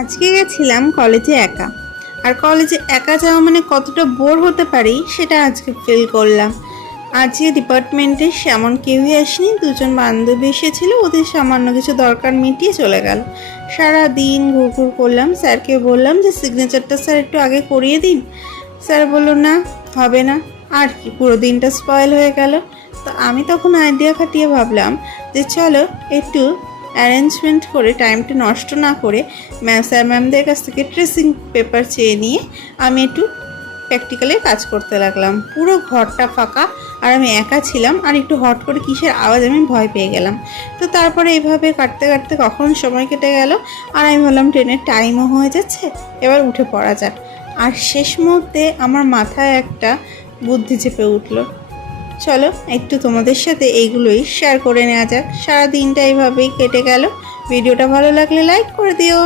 আজকে গেছিলাম কলেজে একা। আর কলেজে একা যাওয়া মানে কতটা বোর হতে পারি সেটা আজকে ফিল করলাম। আজকে ডিপার্টমেন্টে সেমন কেউই আসেনি, দুজন বান্ধবী এসেছিল, ওদের সামান্য কিছু দরকার মিটিয়ে চলে গেল। সারা দিন ঘুরঘুর করলাম, স্যারকে বললাম যে সিগনেচারটা স্যার একটু আগে করিয়ে দিন। স্যার বলল না, হবে না। আর কি, পুরো দিনটা স্পয়েল হয়ে গেল। তো আমি তখন আইডিয়া খাটিয়ে ভাবলাম যে চলো একটু অ্যারেঞ্জমেন্ট করে, টাইমটা নষ্ট না করে স্যার ম্যামদের কাছ থেকে ট্রেসিং পেপার চেয়ে নিয়ে আমি একটু প্র্যাকটিক্যালে কাজ করতে লাগলাম। পুরো ঘরটা ফাঁকা আর আমি একা ছিলাম, আর একটু হট করে কিসের আওয়াজ আমি ভয় পেয়ে গেলাম। তো তারপরে এইভাবে কাটতে কাটতে কখন সময় কেটে গেল, আর আমি ভাবলাম ট্রেনের টাইমও হয়ে যাচ্ছে, এবার উঠে পড়া যাক। আর শেষ মুহূর্তে আমার মাথায় একটা বুদ্ধি চেপে উঠলো। চলো একটু তোমাদের সাথে এইগুলোই শেয়ার করে নেওয়া যাক। সারা দিনটা এইভাবেই কেটে গেল। ভিডিওটা ভালো লাগলে লাইক করে দিও।